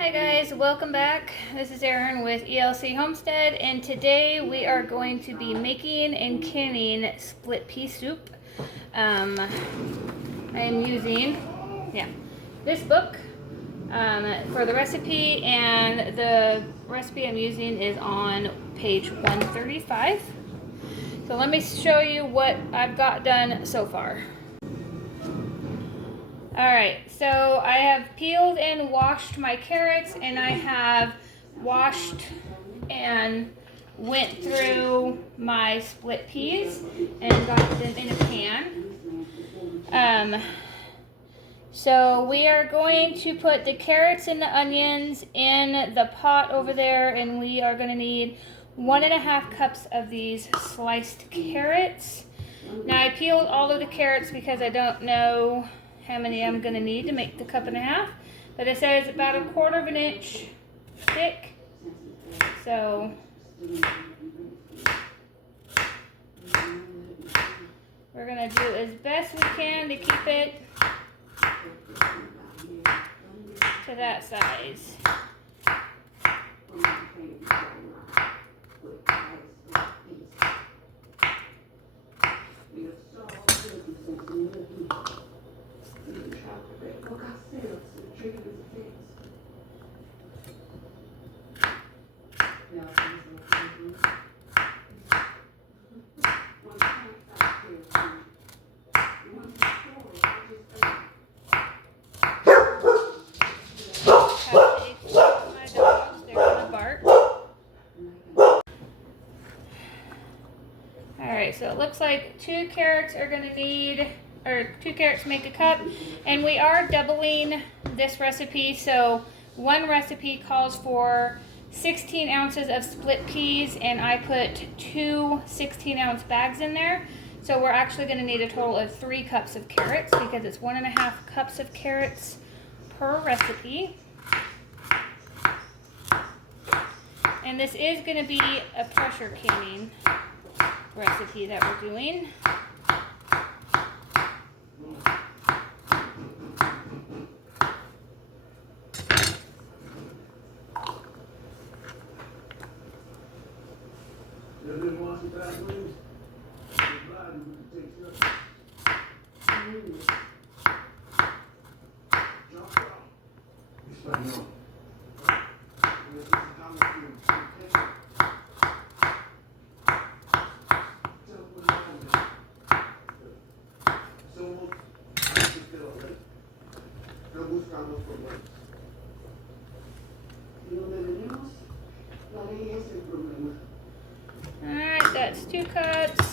Hi guys, welcome back. This is Erin with e.l.c. Homestead, and today we are going to be making and canning split pea soup. I am using this book for the recipe, and the recipe I'm using is on page 135. So let me show you what I've got done so far. Alright, so I have peeled and washed my carrots, and I have washed and went through my split peas and got them in a pan. So we are going to put the carrots and the onions in the pot over there, and we are going to need 1.5 cups of these sliced carrots. Now I peeled all of the carrots because I don't know how many I'm going to need to make the 1.5 cups, but it says about 1/4 inch thick, so we're going to do as best we can to keep it to that size. Alright, so it looks like 2 carrots are going to need, or 2 carrots make a cup, and we are doubling this recipe, so one recipe calls for 16 ounces of split peas, and I put 2 16-ounce bags in there, so we're actually going to need a total of 3 cups of carrots, because it's 1.5 cups of carrots per recipe. And this is going to be a pressure canning recipe that we're doing. Alright, that's 2 cups.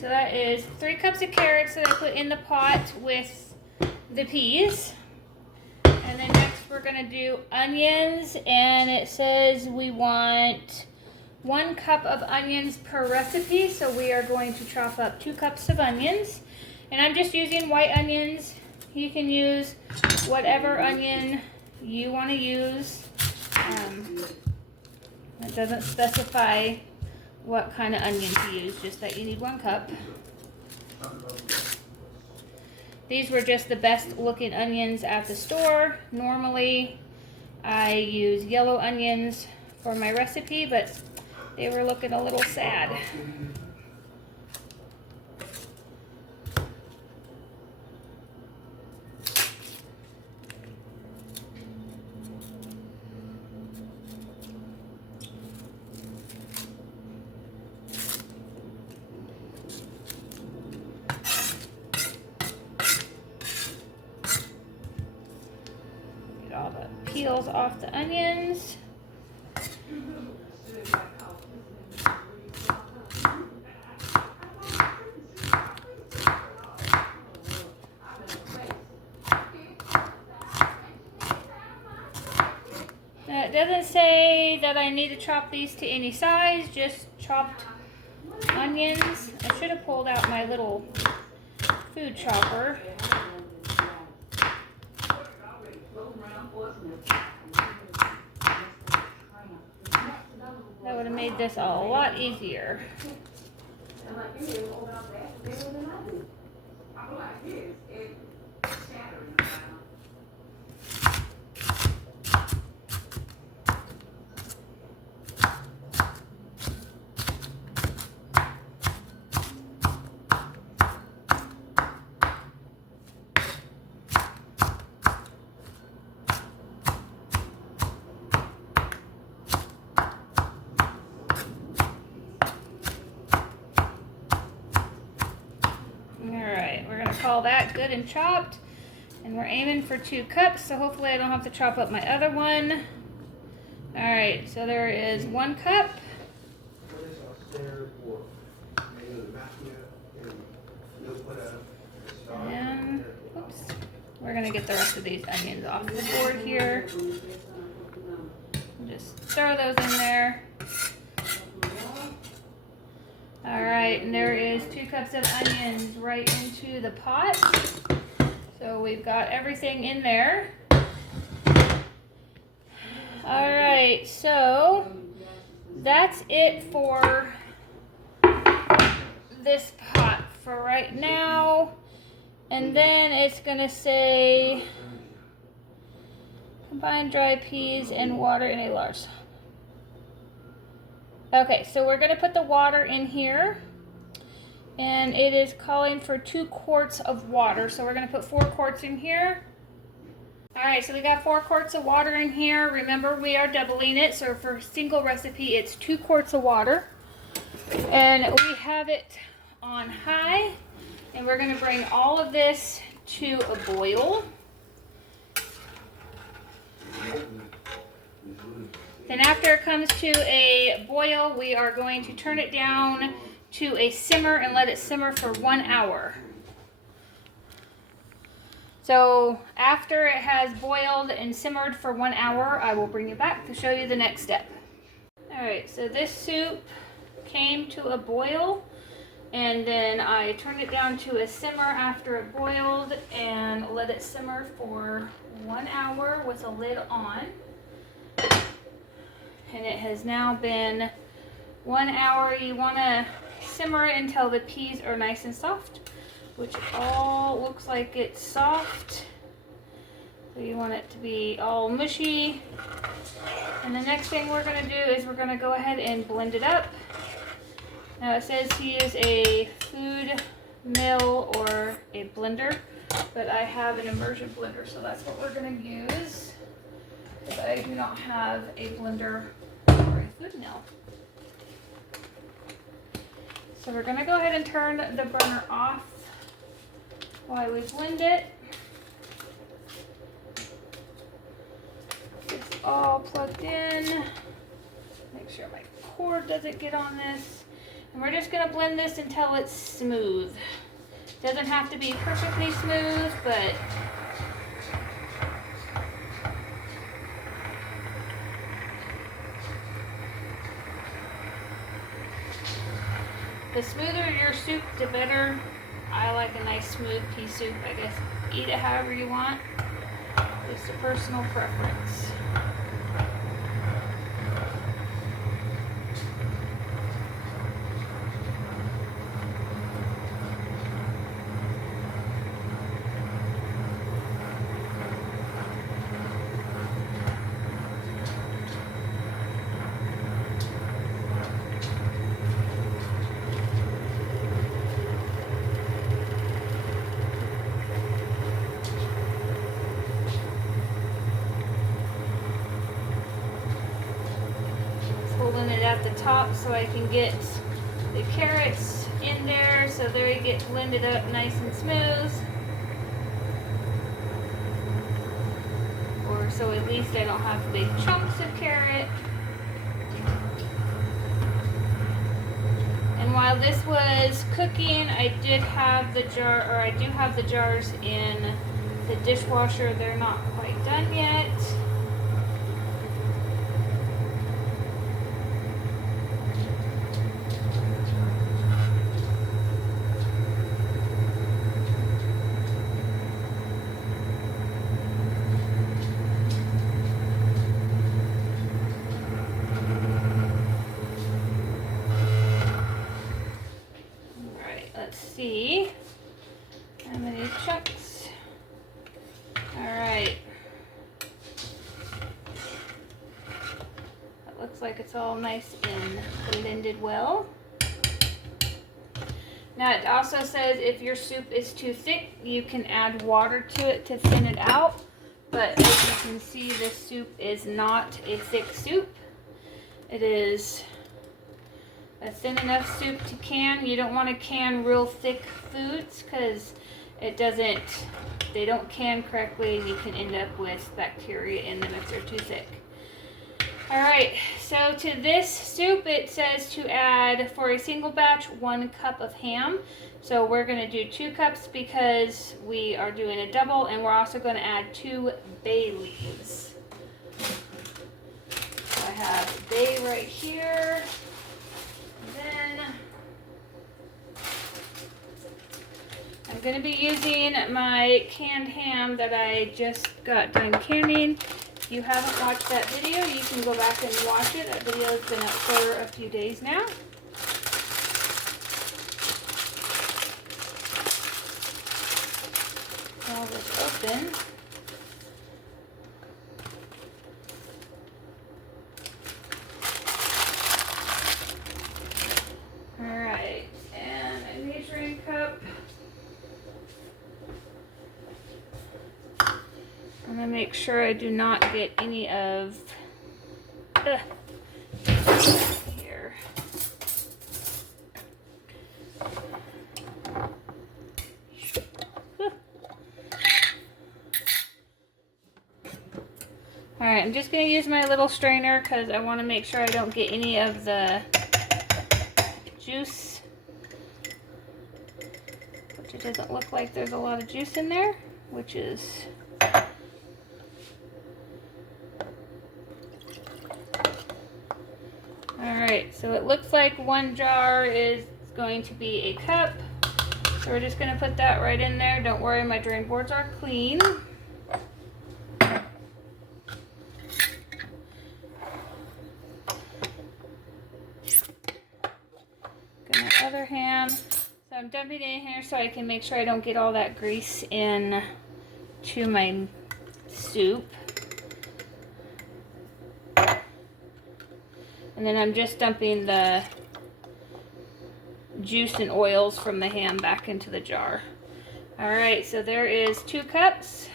So that is 3 cups of carrots that I put in the pot with the peas. And then next we're going to do onions, and it says we want 1 cup of onions per recipe, so we are going to chop up 2 cups of onions. And I'm just using white onions. You can use whatever onion you want to use. It doesn't specify what kind of onion to use, just that you need 1 cup. These were just the best looking onions at the store. Normally I use yellow onions for my recipe, but they were looking a little sad. peels off the onions. Now, it doesn't say that I need to chop these to any size, just chopped onions. I should have pulled out my little food chopper. That would have made this a lot easier. Call that good and chopped, and we're aiming for 2 cups, so hopefully I don't have to chop up my other one. All right, so there is 1 cup. And oops, we're gonna get the rest of these onions off the board here. Just throw those in there. All right, and there is 2 cups of onions right into the pot. So we've got everything in there. All right, so that's it for this pot for right now. And then it's gonna say combine dry peas and water in a large. Okay, so we're going to put the water in here, and it is calling for 2 quarts of water. So we're going to put 4 quarts in here. All right, so we got 4 quarts of water in here. Remember, we are doubling it, so for a single recipe, it's 2 quarts of water. And we have it on high, and we're going to bring all of this to a boil. Then after it comes to a boil, we are going to turn it down to a simmer and let it simmer for 1 hour. So after it has boiled and simmered for 1 hour, I will bring you back to show you the next step. All right, so this soup came to a boil, and then I turned it down to a simmer after it boiled and let it simmer for 1 hour with a lid on. And it has now been 1 hour. You want to simmer it until the peas are nice and soft, which all looks like it's soft. So you want it to be all mushy. And the next thing we're going to do is we're going to go ahead and blend it up. Now it says to use a food mill or a blender, but I have an immersion blender, so that's what we're going to use. But I do not have a blender or a food mill. So we're going to go ahead and turn the burner off while we blend it. It's all plugged in. Make sure my cord doesn't get on this. And we're just going to blend this until it's smooth. Doesn't have to be perfectly smooth, but the smoother your soup, the better. I like a nice smooth pea soup, I guess. Eat it however you want. It's a personal preference. Holding it at the top so I can get the carrots in there so they get blended up nice and smooth. Of course, so at least I don't have big chunks of carrot. And while this was cooking, I do have the jars in the dishwasher. They're not quite done yet. Let's see how many chunks. All right. That looks like it's all nice and blended well. Now it also says if your soup is too thick, you can add water to it to thin it out. But as you can see, this soup is not a thick soup. It is a thin enough soup to can. You don't want to can real thick foods because they don't can correctly and you can end up with bacteria in them if they're too thick. Alright, so to this soup it says to add, for a single batch, 1 cup of ham. So we're going to do 2 cups because we are doing a double, and we're also going to add 2 bay leaves. So I have bay right here. Then I'm going to be using my canned ham that I just got done canning. If you haven't watched that video, you can go back and watch it. That video has been up for a few days now. All this open. Alright, and a measuring cup. I'm going to make sure I do not get any of here. Alright, I'm just going to use my little strainer because I want to make sure I don't get any of the juice, which it doesn't look like there's a lot of juice in there, which is alright. So it looks like 1 jar is going to be a cup, so we're just going to put that right in there. Don't worry, my drain boards are clean. Other ham. So I'm dumping it in here so I can make sure I don't get all that grease in to my soup. And then I'm just dumping the juice and oils from the ham back into the jar. Alright, so there is 2 cups.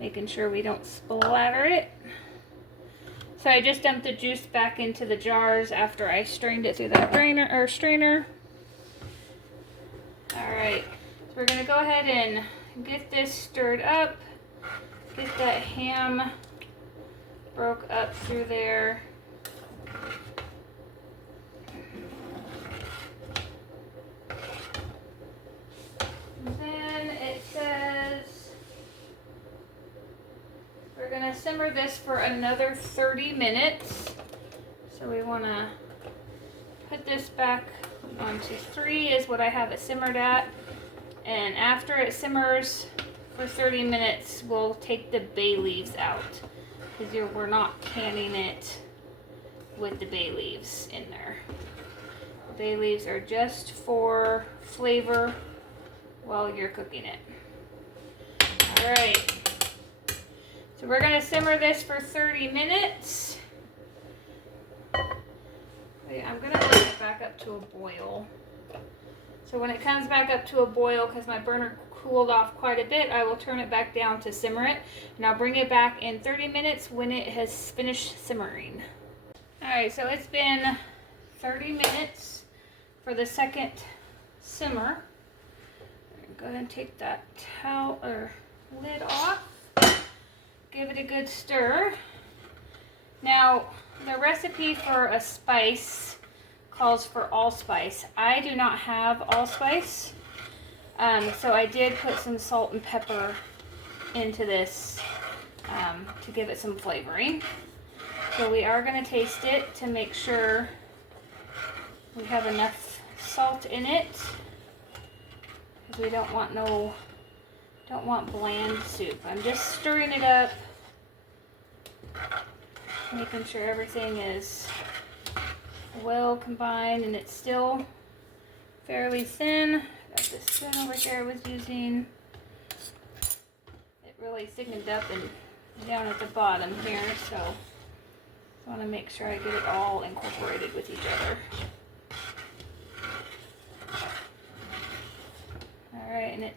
Making sure we don't splatter it. So I just dumped the juice back into the jars after I strained it through that strainer. Alright, so we're going to go ahead and get this stirred up. Get that ham broke up through there. And then it says we're going to simmer this for another 30 minutes. So we want to put this back onto 3 is what I have it simmered at. And after it simmers for 30 minutes, we'll take the bay leaves out. Because we're not canning it with the bay leaves in there. The bay leaves are just for flavor while you're cooking it. Alright. So we're going to simmer this for 30 minutes. I'm going to bring it back up to a boil. So when it comes back up to a boil, because my burner cooled off quite a bit, I will turn it back down to simmer it. And I'll bring it back in 30 minutes when it has finished simmering. Alright, so it's been 30 minutes for the second simmer. Go ahead and take that towel or lid off. give it a good stir. Now, the recipe for a spice calls for allspice. I do not have allspice, so I did put some salt and pepper into this to give it some flavoring. So we are going to taste it to make sure we have enough salt in it, because we don't want bland soup. I'm just stirring it up, making sure everything is well combined, and it's still fairly thin. Got this spoon over here I was using. It really thickened up and down at the bottom here, so I want to make sure I get it all incorporated with each other. Alright, and it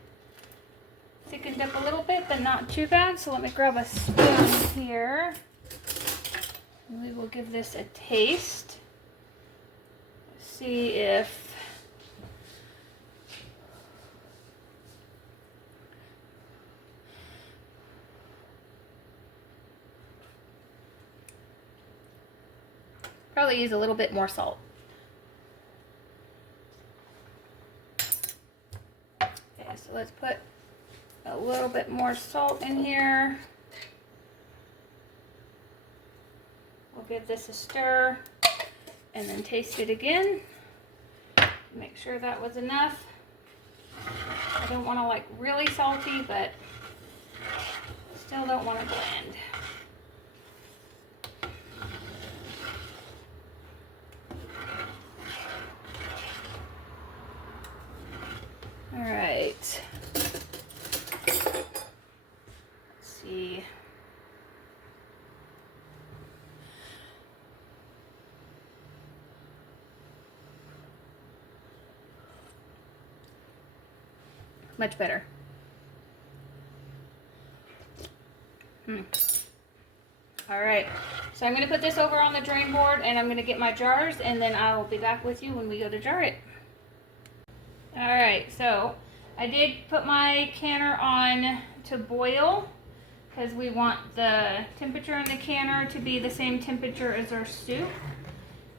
thickened up a little bit, but not too bad, so let me grab a spoon here. And we will give this a taste. See if probably use a little bit more salt. Okay, so let's put a little bit more salt in here. We'll give this a stir and then taste it again. Make sure that was enough. I don't want to like really salty, but still don't want to bland. All right. Let's see. Much better. All right, so I'm going to put this over on the drain board, and I'm going to get my jars, and then I'll be back with you when we go to jar it. All right, so I did put my canner on to boil, because we want the temperature in the canner to be the same temperature as our soup.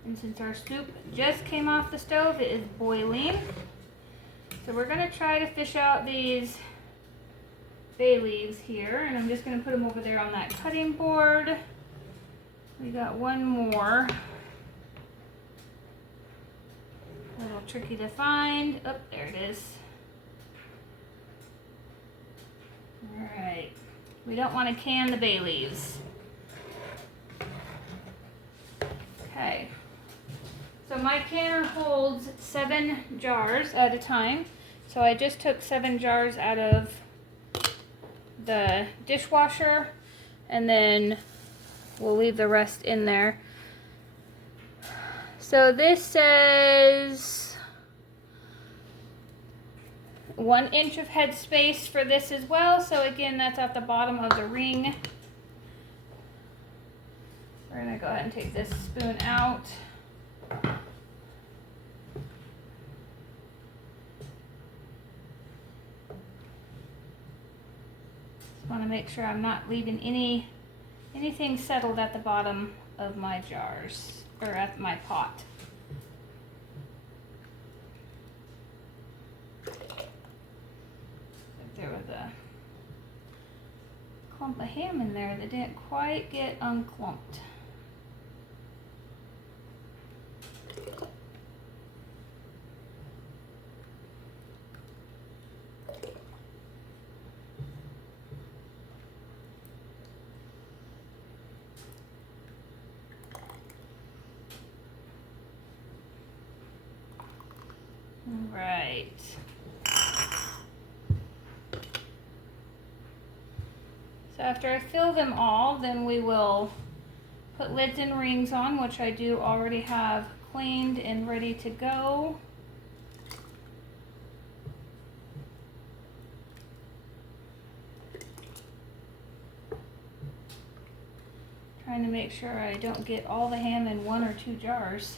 And since our soup just came off the stove, it is boiling. So we're going to try to fish out these bay leaves here, and I'm just going to put them over there on that cutting board. We got one more. A little tricky to find. Oh, there it is. Alright. We don't want to can the bay leaves. Okay. So my canner holds 7 jars at a time. So I just took 7 jars out of the dishwasher, and then we'll leave the rest in there. So this says 1 inch of head space for this as well. So again, that's at the bottom of the ring. We're gonna go ahead and take this spoon out. Want to make sure I'm not leaving anything settled at the bottom of my jars, or at my pot. If there was a clump of ham in there that didn't quite get unclumped. Right. So after I fill them all, then we will put lids and rings on, which I do already have cleaned and ready to go. Trying to make sure I don't get all the ham in 1 or 2 jars.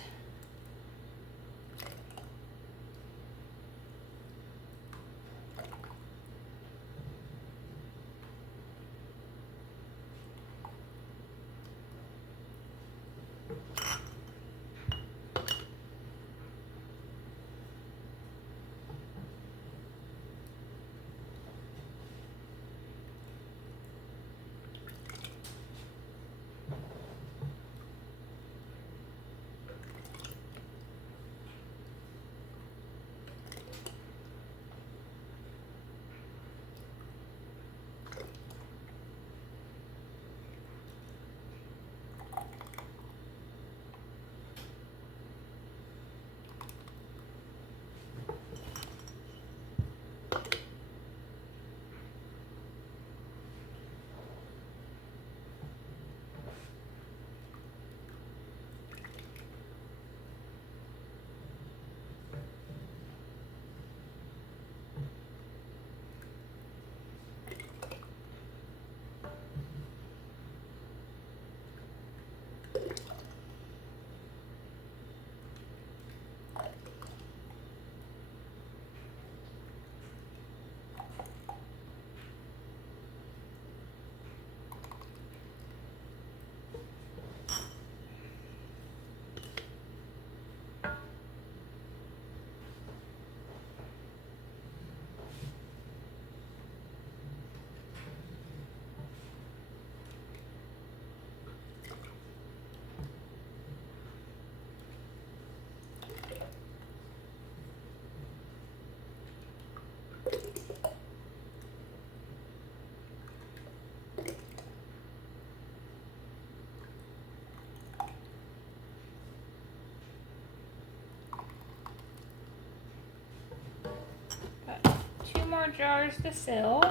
jars to fill.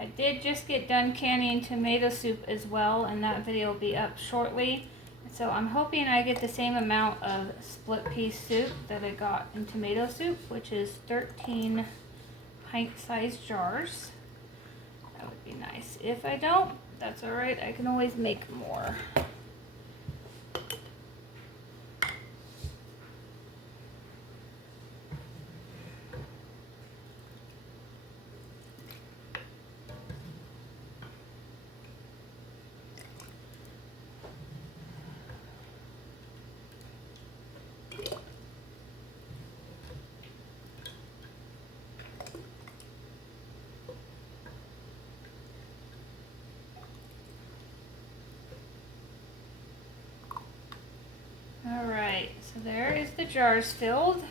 I did just get done canning tomato soup as well, and that video will be up shortly. So I'm hoping I get the same amount of split pea soup that I got in tomato soup, which is 13 pint-sized jars. That would be nice. If I don't, that's all right. I can always make more. Alright, so there is the jars filled.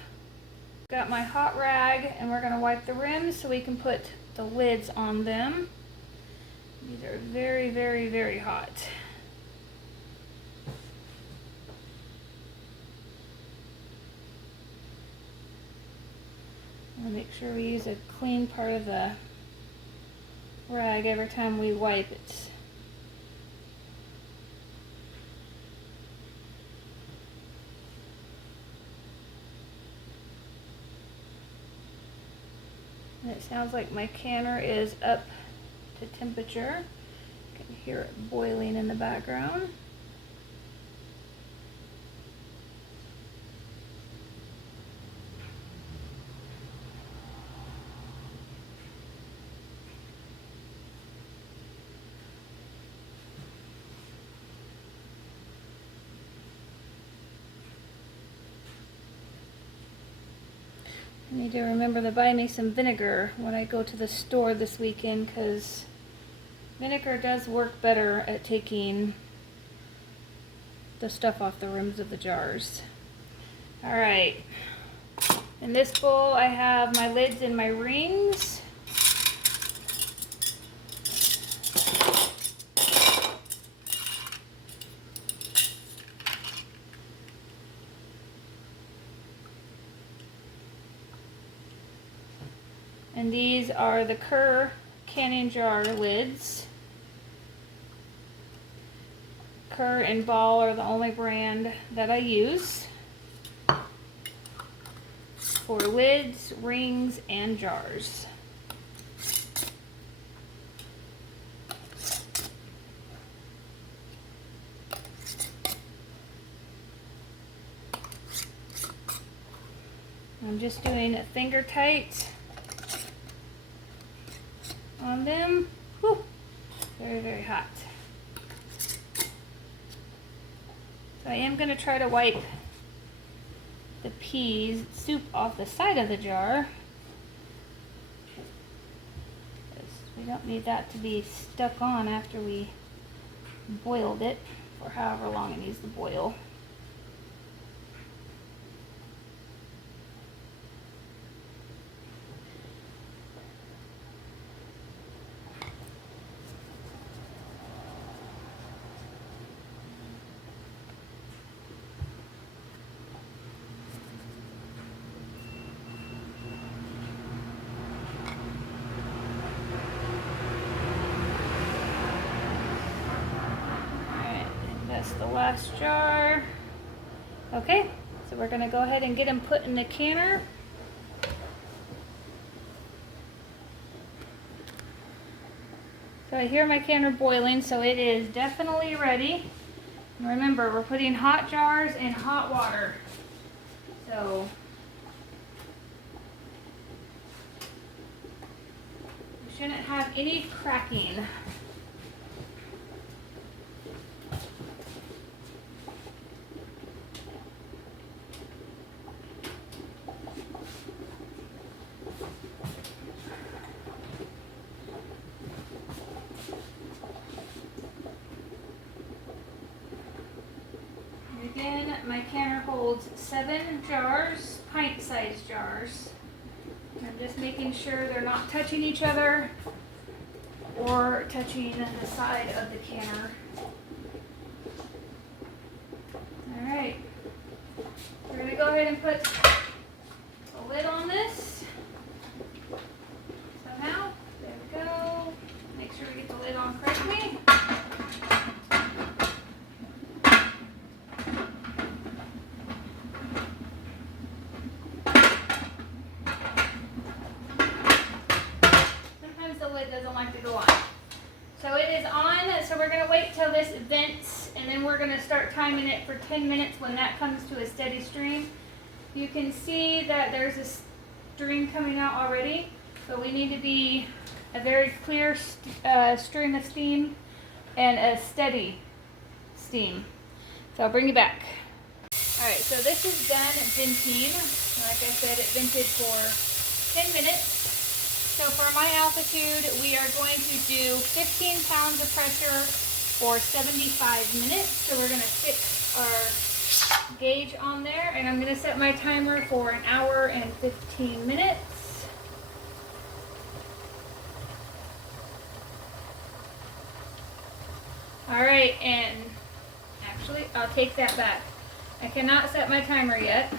Got my hot rag, and we're going to wipe the rims so we can put the lids on them. These are very, very, very hot. We'll make sure we use a clean part of the rag every time we wipe it. And it sounds like my canner is up to temperature. You can hear it boiling in the background. I need to remember to buy me some vinegar when I go to the store this weekend, because vinegar does work better at taking the stuff off the rims of the jars. Alright, in this bowl I have my lids and my rings. And these are the e.l.c. canning jar lids. e.l.c. and Ball are the only brand that I use for lids, rings, and jars. I'm just doing a finger tight on them. Whew. Very, very hot. So I am going to try to wipe the peas soup off the side of the jar, because we don't need that to be stuck on after we boiled it for however long it needs to boil. That's the last jar. Okay, so we're going to go ahead and get them put in the canner. So I hear my canner boiling, so it is definitely ready. And remember, we're putting hot jars in hot water. So we shouldn't have any cracking. Again, my canner holds 7 jars, pint-sized jars. I'm just making sure they're not touching each other or touching the side of the canner. Alright, we're going to go ahead and put a lid on this. Somehow, there we go. Make sure we get the lid on correctly. Sometimes the lid doesn't like to go on. So it is on, so we're going to wait till this vents, and then we're going to start timing it for 10 minutes when that comes to a steady stream. You can see that there's a stream coming out already, but we need to be a very clear stream of steam and a steady steam. So I'll bring you back. Alright, so this is done venting. Like I said, it vented for 10 minutes. So for my altitude, we are going to do 15 pounds of pressure for 75 minutes. So we're going to fix our gauge on there, and I'm going to set my timer for 1 hour and 15 minutes. Alright, and actually, I'll take that back. I cannot set my timer yet.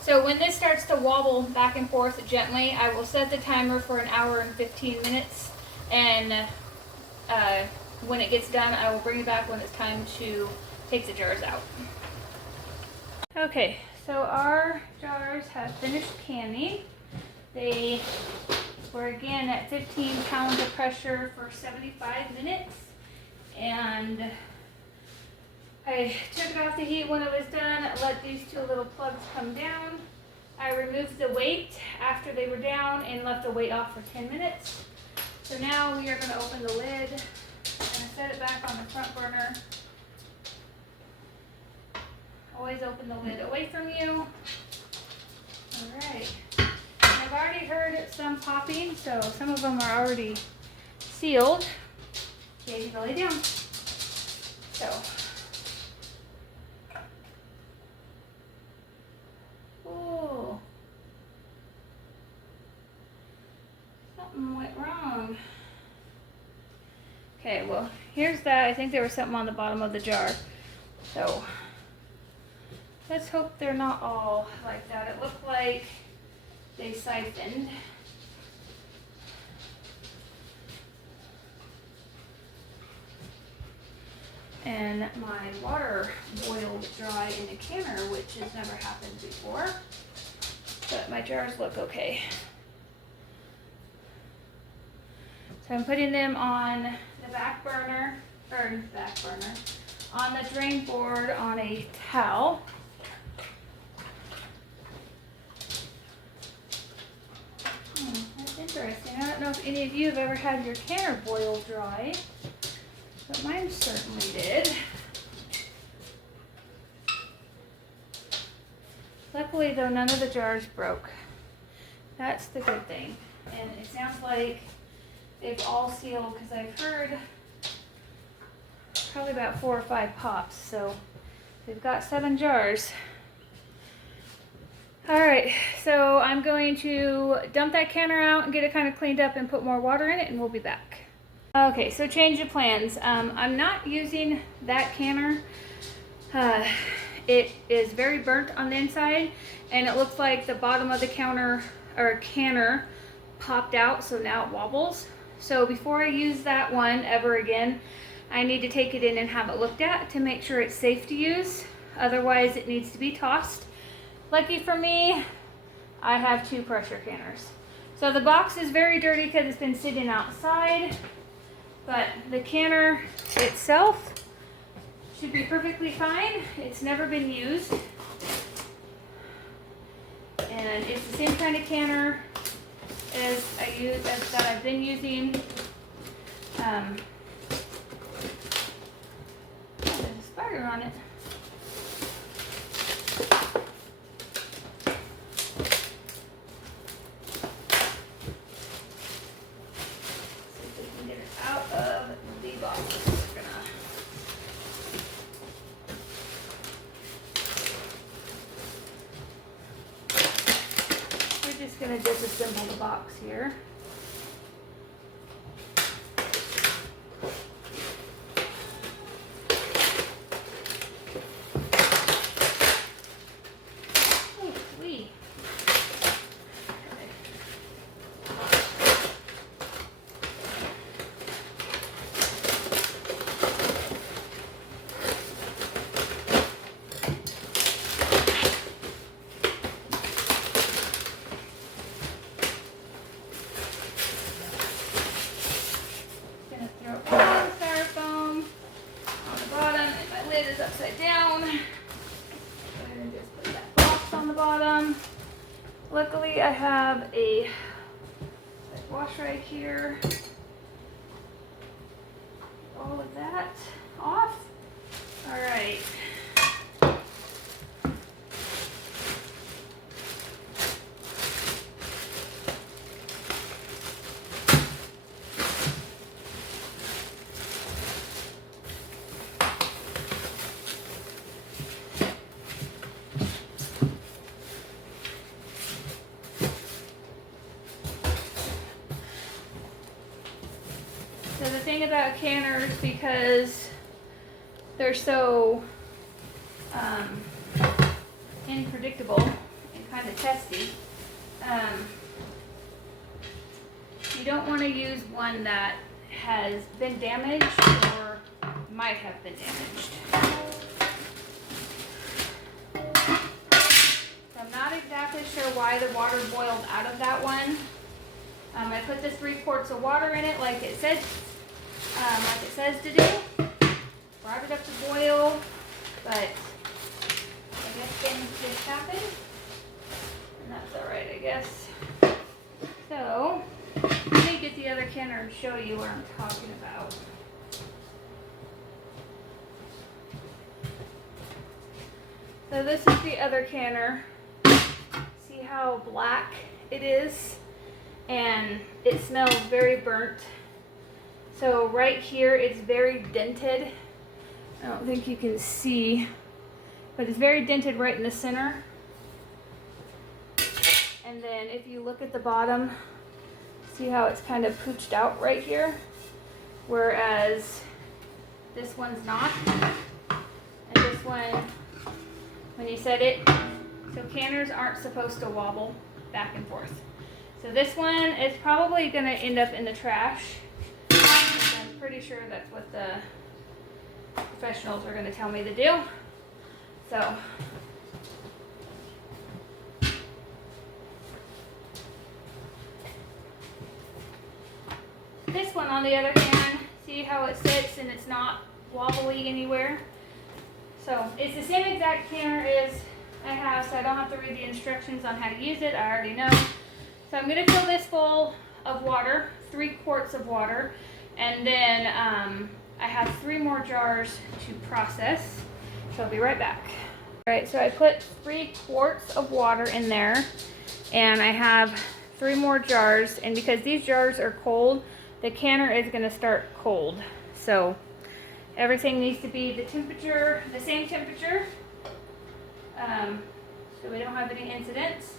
So when this starts to wobble back and forth gently, I will set the timer for 1 hour and 15 minutes. And when it gets done, I will bring it back when it's time to take the jars out. Okay, so our jars have finished canning. They were again at 15 pounds of pressure for 75 minutes. And I took it off the heat when it was done, let these 2 little plugs come down. I removed the weight after they were down and left the weight off for 10 minutes. So now we are going to open the lid and set it back on the front burner. Always open the lid away from you. Alright. I've already heard some popping, so some of them are already sealed. Okay, you can lay down. So. Ooh. Something went wrong. Okay, well, here's that. I think there was something on the bottom of the jar. So, let's hope they're not all like that. It looked like they siphoned. And my water boiled dry in a canner, which has never happened before. But my jars look okay. So I'm putting them on the back burner, on the drain board on a towel. That's interesting. I don't know if any of you have ever had your canner boiled dry, but mine certainly did. Luckily though, none of the jars broke. That's the good thing. And it sounds like they've all sealed, because I've heard probably about 4 or 5 pops. So we've got 7 jars. Alright, so I'm going to dump that canner out and get it kind of cleaned up and put more water in it, and we'll be back. Okay, so change of plans. I'm not using that canner. It is very burnt on the inside, and it looks like the bottom of the counter or canner popped out, so now it wobbles. So before I use that one ever again, I need to take it in and have it looked at to make sure it's safe to use. Otherwise, it needs to be tossed. Lucky for me, I have 2 pressure canners. So the box is very dirty because it's been sitting outside, but the canner itself should be perfectly fine. It's never been used. And it's the same kind of canner as that I've been using. There's a spider on it. just going to disassemble the box here. Styrofoam on the bottom, and my lid is upside down. Go ahead and just put that box on the bottom. Luckily, I have a wash right here. All of that off. All right. So the thing about canners, because they're so unpredictable and kind of testy, you don't want to use one that has been damaged or might have been damaged. So I'm not exactly sure why the water boiled out of that one. I put the 3 quarts of water in it like it says to do. Brought it up to boil, but I guess things just happen, and that's all right, I guess. So let me get the other canner and show you what I'm talking about. So this is the other canner. See how black it is? And it smells very burnt. So right here it's very dented. I don't think you can see, but it's very dented right in the center. And then if you look at the bottom, see how it's kind of pooched out right here? Whereas this one's not. And this one, when you set it, so canners aren't supposed to wobble back and forth. So this one is probably going to end up in the trash. I'm pretty sure that's what the professionals are going to tell me to do. So this one, on the other hand, see how it sits and it's not wobbly anywhere. So it's the same exact canner as I have, so I don't have to read the instructions on how to use it. I already know. So I'm going to fill this full of water, 3 quarts of water, and then I have 3 more jars to process, so I'll be right back. All right, so I put 3 quarts of water in there, and I have 3 more jars, and because these jars are cold, the canner is going to start cold. So everything needs to be the temperature, the same temperature, so we don't have any incidents.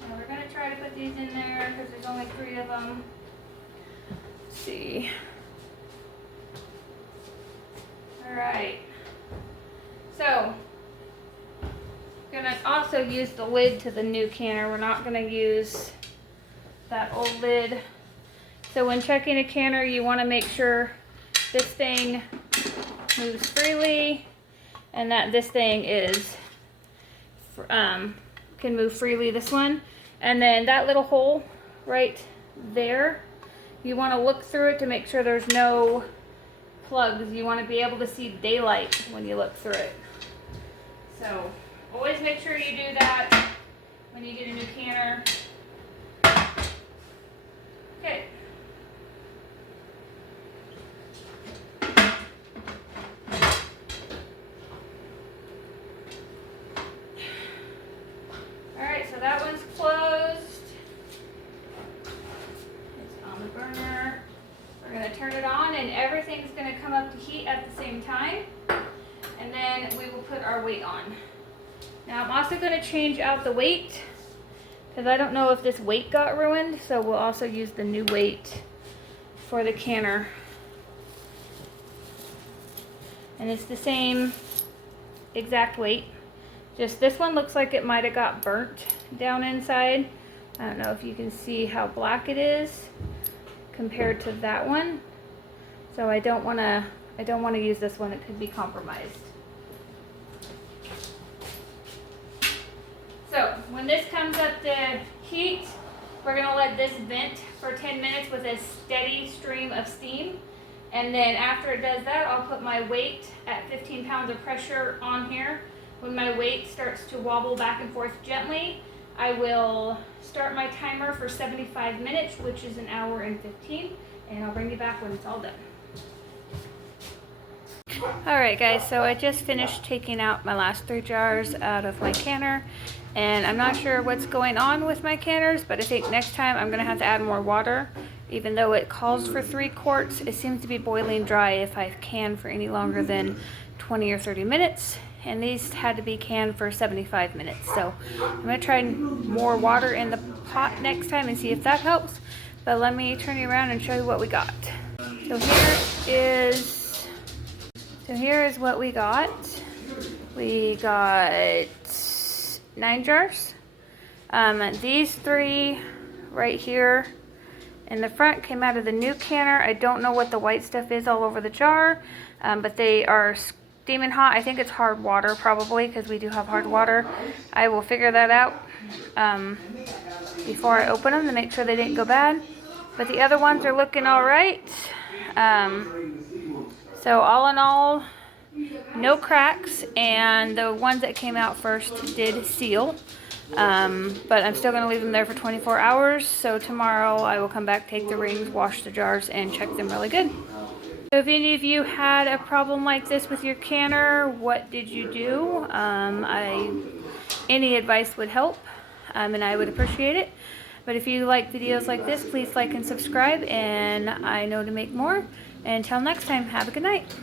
And we're going to try to put these in there because there's only 3 of them. Let's see. Alright. So, going to also use the lid to the new canner. We're not going to use that old lid. So when checking a canner, you want to make sure this thing moves freely and that this thing is can move freely, this one. And then that little hole right there, you want to look through it to make sure there's no plugs. You want to be able to see daylight when you look through it. So always make sure you do that when you get a new canner. Okay. Alright, so that one's closed. It's on the burner. We're going to turn it on and everything's going to come up to heat at the same time. And then we will put our weight on. Now I'm also going to change out the weight because I don't know if this weight got ruined, so we'll also use the new weight for the canner. And it's the same exact weight. Just this one looks like it might have got burnt down inside. I don't know if you can see how black it is compared to that one. So I don't want to use this one. It could be compromised. So when this comes up to heat, we're going to let this vent for 10 minutes with a steady stream of steam. And then after it does that, I'll put my weight at 15 pounds of pressure on here. When my weight starts to wobble back and forth gently, I will start my timer for 75 minutes, which is 1 hour and 15, and I'll bring you back when it's all done. Alright guys, so I just finished taking out my last 3 jars out of my canner, and I'm not sure what's going on with my canners, but I think next time I'm going to have to add more water. Even though it calls for 3 quarts, it seems to be boiling dry if I can for any longer than 20 or 30 minutes. And these had to be canned for 75 minutes. So I'm going to try more water in the pot next time and see if that helps. But let me turn you around and show you what we got. So here is what we got. We got 9 jars. These 3 right here in the front came out of the new canner. I don't know what the white stuff is all over the jar, but they are steaming hot. I think it's hard water probably, because we do have hard water. I will figure that out before I open them to make sure they didn't go bad. But the other ones are looking all right. So all in all, no cracks, and the ones that came out first did seal. But I'm still going to leave them there for 24 hours. So tomorrow I will come back, take the rings, wash the jars, and check them really good. So if any of you had a problem like this with your canner, what did you do? Any advice would help, and I would appreciate it. But if you like videos like this, please like and subscribe, and I know to make more. Until next time, have a good night.